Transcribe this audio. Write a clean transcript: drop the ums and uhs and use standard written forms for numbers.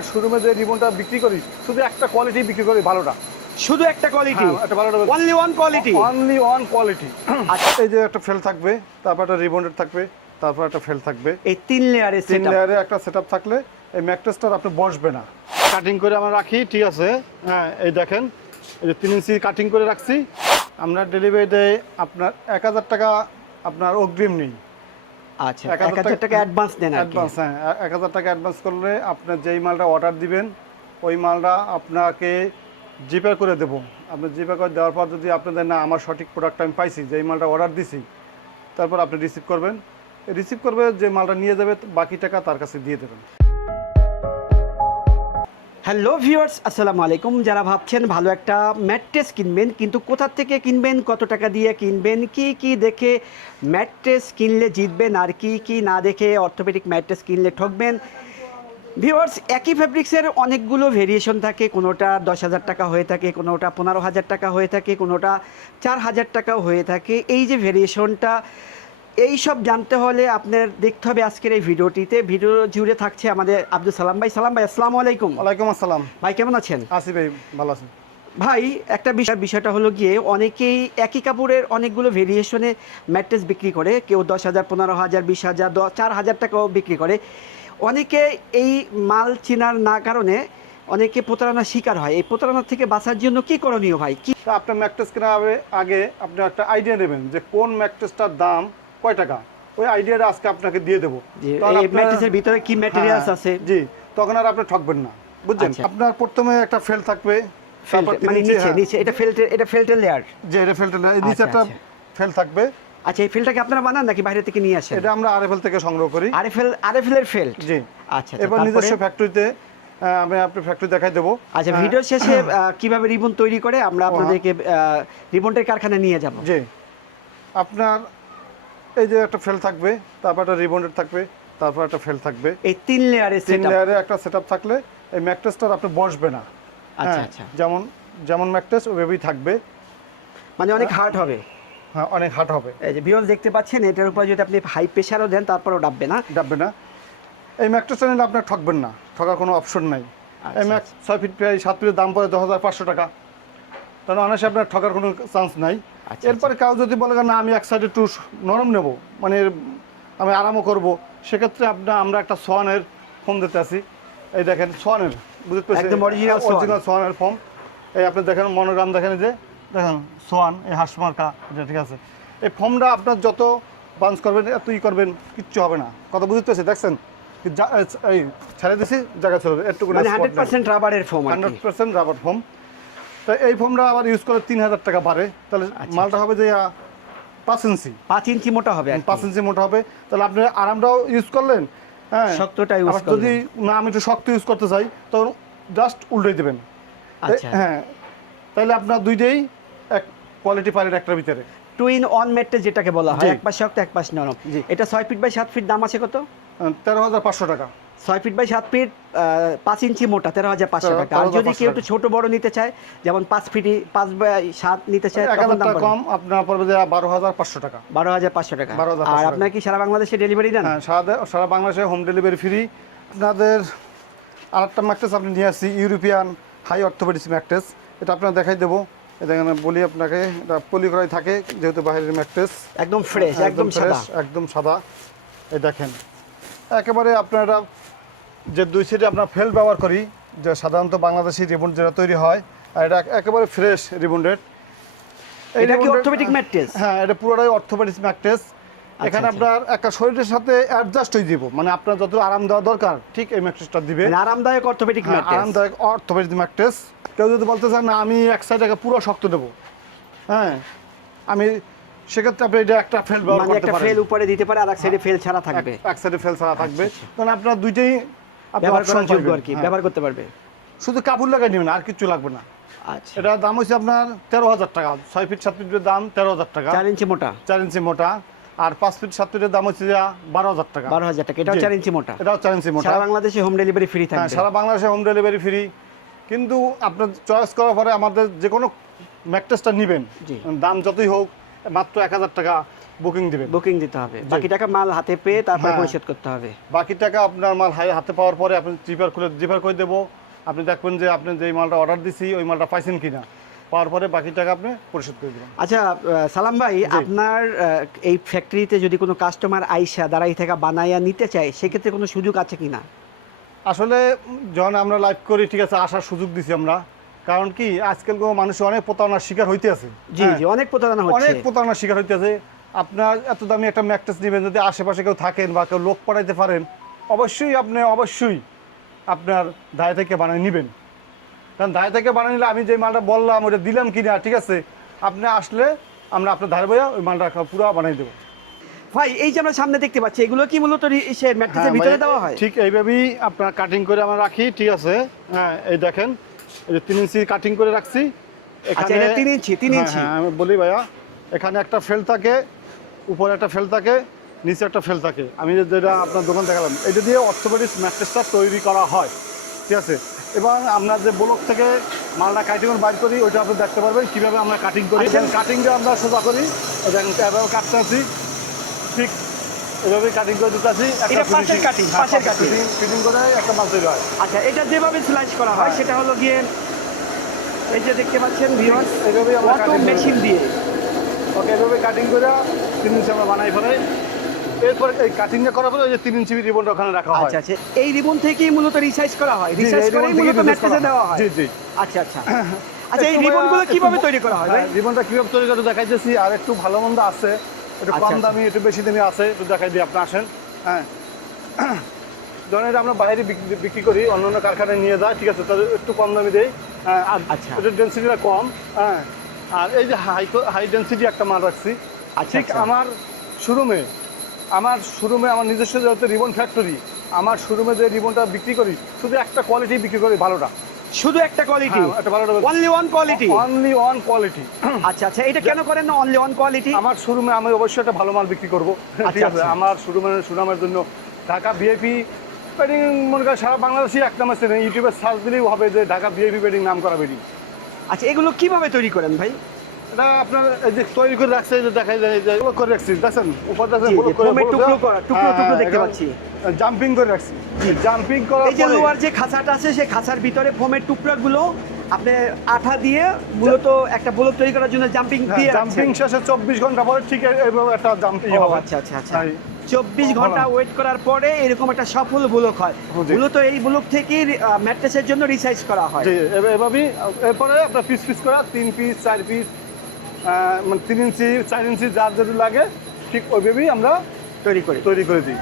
শোরুমে যে রিবনটা বিক্রি করি শুধু একটা কোয়ালিটি বিক্রি করি ভালোটা। শুধু একটা কোয়ালিটি, একটা ভালোটা only one quality. Only one quality. আচ্ছা, এই যে একটা ফেল থাকবে, তারপর একটা রিবনের থাকবে, তারপর একটা ফেল থাকবে। এই তিন লেয়ারের তিন সেটআপ। লেয়ারে একটা সেটআপ থাকলে এই ম্যাট্রেসটার আপনি বসবে না। কাটিং করে আমরা রাখি, ঠিক আছে। হ্যাঁ, এই দেখেন, এই যে 3 ইঞ্চি কাটিং করে রাখছি। আমরা ডেলিভারি দেয় আপনার 1000 টাকা আপনার অগ্রিম নেই। আচ্ছা, 1000 টাকা অ্যাডভান্স দেন আর কি। অ্যাডভান্স, হ্যাঁ, 1000 টাকা অ্যাডভান্স করলে আপনার যেই মালটা অর্ডার দিবেন ওই মালটা আপনাকে জিপে করে দেবো। আপনি জিপে করে দেওয়ার পর যদি আপনাদের না আমার সঠিক প্রোডাক্ট আমি পাইছি, যেই মালটা অর্ডার দিছি, তারপর আপনি রিসিভ করবেন। রিসিভ করবে, যে মালটা নিয়ে যাবে বাকি টাকা তার কাছে দিয়ে দেবেন। হ্যালো ভিউয়ার্স, আসসালামু আলাইকুম। যারা ভাবছেন ভালো একটা ম্যাট্রেস কিনবেন, কিন্তু কোথা থেকে কিনবেন, কত টাকা দিয়ে কিনবেন, কি কি দেখে ম্যাট্রেস কিনলে জিতবেন, আর কি কি না দেখে অর্থোপেডিক ম্যাট্রেস কিনলে ঠকবেন। ভিউয়ার্স, একই ফ্যাব্রিক্সের অনেকগুলো ভেরিয়েশন থাকে। কোনোটা 10,000 টাকা হয়ে থাকে, কোনোটা 15,000 টাকা হয়ে থাকে, কোনোটা 4,000 টাকাও হয়ে থাকে। এই যে ভেরিয়েশনটা, এই সব জানতে হলে আপনার দেখতে হবে আজকের এই ভিডিওটিতে। ভিডিও জুড়ে থাকছে আমাদের আব্দুল সালাম ভাই। সালাম ভাই, আসসালামু আলাইকুম। ওয়ালাইকুম আসসালাম। ভাই কেমন আছেন? আসি ভাই, ভালো আছেন ভাই, একটা বিষয়টা হলো গিয়ে, অনেকেই একই কাপড়ের অনেকগুলো ভেরিয়েশনে ম্যাট্রেস বিক্রি করে। কেউ 10,000, 15,000, 20,000, 4,000 টাকাও বিক্রি করে। অনেকে এই মাল চেনার না কারণে অনেকে প্রতারণার শিকার হয়। এই প্রতারণা থেকে বাঁচার জন্য কি করণীয় ভাই? কি তা আপনার ম্যাট্রেস কেনার আগে আপনি একটা আইডিয়া নেবেন যে কোন ম্যাট্রেসটার দাম কয় টাকা। ওই আইডিয়াটা আজকে আপনাকে দিয়ে দেবো। এই ম্যাট্রেসের ভিতরে কি ম্যাটেরিয়ালস আছে, জি, তখন আর আপনি ঠকবেন না, বুঝছেন। আচ্ছা। আপনার প্রথমে একটা ফেল থাকবে, তারপর মানে নিচে এটা ফেল্টের লেয়ার। যে এটা ফেলটা না, এই নিচে আচ্ছা, একটা আচ্ছা। ফেল থাকবে। আচ্ছা, এই ফেলটাকে আপনারা বানান নাকি বাইরে থেকে নিয়ে আসেন? এটা আমরা আরএফএল থেকে সংগ্রহ করি। আরএফএল এর ফেল্ট। জি। আচ্ছা, এবার নিজস্ব ফ্যাক্টরিতে আমি আপনার ফ্যাক্টরি দেখাই দেবো। আচ্ছা, ভিডিও শেষে কিভাবে রিবন তৈরি করে আমরা আপনাদেরকে রিবনটার কারখানায় নিয়ে যাব। জি। আপনার এই যে একটা ফেল থাকবে, তারপর একটা রিবনের থাকবে, তারপর একটা ফেল থাকবে। এই তিন লেয়ারের তিন সেটআপ। লেয়ারে একটা সেটআপ থাকলে এই ম্যাট্রেসটার আপনি বসবে না। আচ্ছা, হ্যাঁ, আচ্ছা। যেমন ম্যাট্রেস ওইভাবেই থাকবে। মানে অনেক হার্ড হবে। হ্যাঁ, অনেক হার্ড হবে। এই যে ভিউয়ার্স দেখতে পাচ্ছেন, এটার উপর যদি আপনি হাই প্রেসারও দেন তারপরও ডাববে না। ডাববে না। এই ম্যাট্রেসটা নিলে আপনার ঠকবেন না, ঠকার কোনো অপশন নাই। এই ম্যাক্স 6 ফিট প্রায় 7 ফিটের দাম পড়ে 10,500 টাকা। তাহলে অনায়াসে আপনার ঠকার কোনো চান্স নাই। আচ্ছা, এরপরে কেউ যদি বলে না আমি এক সাইডে একটু নরম নেব, মানে আমি আরামও করব, সেক্ষেত্রে আমরা একটা সোয়ানের ফোম দিতে আসি। এই দেখেন সোয়ানের, বুঝতে পারছেন, একদম অরিজিনাল সোয়ানের ফোম। এই আপনি দেখেন মনোগ্রাম দেখেন, যে দেখেন সোয়ান, এই হাঁসমার্কা, এটা ঠিক আছে। এই ফোমটা আপনার যত বাঞ্চ করবেন এতই করবেন, কিচ্ছু হবে না। কথা বুঝতে পারছি, দেখছেন এই ছেড়ে দিছি, জায়গা ছিল একটু মানে 100% রাবারের ফোম। 100% rubber foam. তো এই ফোমটা আবার ইউজ করে 3,000 টাকা বাড়ে, তাহলে মালটা হবে যে 5 ইঞ্চি 5 ইঞ্চি মোটা হবে। 5 ইঞ্চি মোটা হবে। তাহলে আপনি আরামটাও ইউজ করলেন, হ্যাঁ, শক্তটা ইউজ আবার করলেন। যদি না আমি একটু শক্ত ইউজ করতে চাই তখন জাস্ট উল্টাই দেবেন। আচ্ছা, হ্যাঁ, তাহলে আপনার দুইটাই এক কোয়ালিটি পারেন একটার ভিতরে। টু ইন ওয়ান ম্যাট্রেস যেটাকে বলা হয়, জি। এক পাশ শক্ত এক পাশ নরম। জি। এটা 6 ফিট বাই 7 ফিট, দাম আছে কত? 13,500 টাকা। 6 ফিট বাই 7 ফিট, 5 ইঞ্চি মোটা, 13,500 টাকা। আর যদি 13,500 কেউ একটু ছোট বড় নিতে চায়, যেমন 5 ফিট 5 বাই 7 নিতে চায়, 1000 তখন দাম টাকা কম, আপনার পড়বে যে 12,500 টাকা। 12,500 টাকা। 12,500 আর আপনার কি সারা বাংলাদেশে ডেলিভারি দেন? হ্যাঁ, সারা বাংলাদেশে হোম ডেলিভারি ফ্রি। আপনাদের আরেকটা ম্যাট্রেস আপনি নিয়ে আসছি, ইউরোপিয়ান হাই অর্থোপেডিক্স ম্যাট্রেস। এটা আপনার দেখাই দেবো। এটা বলি আপনাকে, এটা পলি করাই থাকে, যেহেতু বাইরের ম্যাট্রেস। একদম ফ্রেশ, একদম সাদা। একদম সাদা। এই দেখেন, একেবারে আপনারা যে দুই সাইডে আপনার ফেল ব্যবহার করি, যে সাধারণত বাংলাদেশি রিবন যেটা তৈরি হয়, আর এটা একেবারে ফ্রেশ রিবন রেট। এটা কি অর্থোপেডিক ম্যাট্রেস? হ্যাঁ, এটা পুরোটাই অর্থোপেডিক্স ম্যাট্রেস। এখানে আপনার একটা শরীরের সাথে অ্যাডজাস্ট হয়ে দিব, মানে আপনার যত আরাম দেওয়া দরকার ঠিক এই ম্যাট্রেসটা দিবে। মানে আরামদায়ক অর্থোপেডিক ম্যাট্রেস। আরামদায়ক অর্থোপেডিক্স ম্যাট্রেস। কেউ যদি বলতে চান না আমি এক সাইডে পুরো শক্ত দেবো, হ্যাঁ, আমি সেক্ষেত্রে আপনি এটা একটা ফেল ব্যবহার মানে করতে একটা পারেন। ফেল উপরে দিতে পারে, আর এক সাইডে ফেল ছাড়া থাকবে। এক সাইডে ফেল ছাড়া থাকবে, কারণ আপনার দুইটাই ব্যবহার করার যোগ্য পারবেন। আর কি, হ্যাঁ। ব্যবহার করতে পারবে। শুধু কাপড় লাগাই নেবেন, আর কিছু লাগবে না। আচ্ছা, এটার দাম হচ্ছে আপনার 13,000 টাকা। 6 ফিট 7 ফিটের দাম 13,000 টাকা, 4 ইঞ্চি মোটা। 4 ইঞ্চি মোটা। আর 5 ফিট 7 ফিটের দাম হচ্ছে 12,000 টাকা। 12,000 টাকা। এটাও জি। 4 ইঞ্চি মোটা। এটাও 4 ইঞ্চি মোটা। সারা বাংলাদেশে হোম ডেলিভারি ফ্রি হ্যাঁ, থাকবে। সারা বাংলাদেশে হোম ডেলিভারি ফ্রি। কিন্তু আপনার চয়েস করার পরে আমাদের যে কোনো ম্যাট্রেসটা নেবেন, জি। দাম যতই হোক, মাত্র 1,000 টাকা বুকিং দিবেন। বুকিং দিতে হবে, বাকি টাকা মাল হাতে পেয়ে তারপর হ্যাঁ। পরিশোধ করতে হবে। বাকি টাকা আপনার মাল হাতে পাওয়ার পরে আপনি জিপার করে দেবো। আপনি দেখবেন যে আপনি যেই মালটা অর্ডার দিছি ওই মালটা পাইছেন কিনা, পাওয়ার পরে বাকি টাকা আপনি পরিশোধ করে দেবেন। আচ্ছা সালাম ভাই, আপনার এই ফ্যাক্টরিতে যদি কোনো কাস্টমার আইসা দাঁড়াই থেকে বানাইয়া নিতে চায়, সেক্ষেত্রে কোনো সুযোগ আছে কিনা? আসলে যখন আমরা লাইভ করি, ঠিক আছে, আসার সুযোগ দিছি আমরা। কারণ কি আজকাল মানুষ অনেক প্রতারণার শিকার হইতে আছে। জি জি, অনেক প্রতারণা হচ্ছে। অনেক প্রতারণার শিকার হইতে আছে। আপনার এত দামি একটা ম্যাট্রেস নেবেন, যদি আশেপাশে কেউ থাকেন বা কেউ লোক পাঠাইতে পারেন, অবশ্যই আপনার দায় থেকে বানিয়ে নেবেন। কারণ দায় থেকে বানিয়ে নিলে আমি যে মালটা বললাম ওটা দিলাম কিনা, ঠিক আছে, আপনি আসলে আমরা আপনার ধারে বইয়া ওই মালটা পুরো বানিয়ে দেবো। ভাই এই যে আমরা সামনে দেখতে পাচ্ছি, এগুলো কি মূলত ম্যাট্রেসের ভিতরে দেওয়া হয়? ঠিক এইভাবেই আপনার কাটিং করে আমরা রাখি, ঠিক আছে। হ্যাঁ, এই দেখেন, এই যে 3 ইঞ্চি কাটিং করে রাখছি। আচ্ছা, এটা 3 ইঞ্চি, 3 ইঞ্চি। হ্যাঁ, আমি বলি ভাইয়া, এখানে একটা ফেল থাকে, উপরে একটা ফেল থাকে, নিচে একটা ফেল থাকে। আমি যেটা আপনার দোকান দেখালাম, এটা দিয়ে অর্থোপেডিক্স ম্যাট্রেসটা তৈরি করা হয়, ঠিক আছে। এবং আমরা যে ব্লক থেকে মালটা কাটিং বাইর করি, ওইটা আপনি দেখতে পারবেন কীভাবে আমরা কাটিং করি। কাটিংটা আমরা সোজা করি, দেখেন এভাবে কাটতে আছি, ঠিক এভাবে কাটিং করে দিতে আছি। এটা পাশের কাটিং, পাশের কাটিং ফিটিং করে একটা মাল তৈরি হয়। আচ্ছা, এটা যেভাবে স্লাইস করা হয় সেটা হলো গিয়ে এই যে দেখতে পাচ্ছেন ভিউয়ার্স, এইভাবেই আমরা অটো মেশিন দিয়ে ওকে এভাবে কাটিং করে 3 ইঞ্চি আমরা বানাই ফেলাই। এরপরে এই কাটিংটা করার পরে ওই যে 3 ইঞ্চি রিবনটা ওখানে রাখা হয়। আচ্ছা আচ্ছা, এই রিবন থেকেই মূলত রিসাইজ করা হয়, রিসাইজ করে মূলত ম্যাট্রেসে দেওয়া হয়। জি জি। আচ্ছা আচ্ছা আচ্ছা, এই রিবনগুলো কিভাবে তৈরি করা হয় ভাই? রিবনটা কিভাবে তৈরি করে দেখাইতেছি। আর একটু ভালো মন্দ আছে, একটু কম দামি, একটু বেশি দামি আছে, একটু দেখাই দিই, আপনি আসেন। হ্যাঁ, ধরেন এটা আমরা বাইরে বিক্রি করি, অন্য অন্য কারখানায় নিয়ে যায়, ঠিক আছে, তাদের একটু কম দামি দেই। আর আচ্ছা, এটার ডেন্সিটিটা কম। হ্যাঁ, আর এই যে হাই ডেন্সিটি একটা মাল রাখছি। আচ্ছা, ঠিক আমার শোরুমে আমার নিজস্ব যেহেতু রিবন ফ্যাক্টরি, আমার শোরুমে যে রিবনটা বিক্রি করি, শুধু একটা কোয়ালিটি বিক্রি করি, ভালোটা। শুধু একটা কোয়ালিটি, একটা ভালোটা, only one quality. Only one quality. আচ্ছা আচ্ছা, এটা কেন করেন না অনলি ওয়ান কোয়ালিটি? আমার শোরুমে আমি অবশ্যই একটা ভালো মাল বিক্রি করবো, ঠিক আছে। আমার সুনামের জন্য ঢাকা ভিআইপি বেডিং, মনে করেন সারা বাংলাদেশে এক নাম আছে, ইউটিউবে সার্চ দিলেই হবে যে ঢাকা ভিআইপি বেডিং, নাম করা বেডিং। আচ্ছা, এগুলো কিভাবে তৈরি করেন ভাই? এটা আপনার এই যে তৈরি করে রাখছে, যে দেখাই যায় যে ব্লক করে রাখছি, দেখছেন উপর দেখেন টুকরো দেখতে পাচ্ছি, জাম্পিং করে রাখছি। জাম্পিং করার এই যে লোয়ার যে খাঁচাটা আছে, সেই খাঁচার ভিতরে ফোমের টুকরাগুলো আপনি আঠা দিয়ে মূলত একটা ব্লক তৈরি করার জন্য জাম্পিং দিয়ে জাম্পিং শেষে 24 ঘন্টা পরে ঠিক এইভাবে একটা জাম্পিং হবে। আচ্ছা আচ্ছা আচ্ছা, 24 ঘন্টা ওয়েট করার পরে এরকম একটা সফল ব্লক হয়। মূলত এই ব্লক থেকেই ম্যাট্রেসের জন্য রিসাইজ করা হয়। জি, এভাবেই। এরপরে আপনার পিস করা 3 পিস 4 পিস, মানে 3 ইঞ্চি 4 ইঞ্চি যার যদি লাগে, ঠিক ওইভাবেই আমরা তৈরি করে দিই।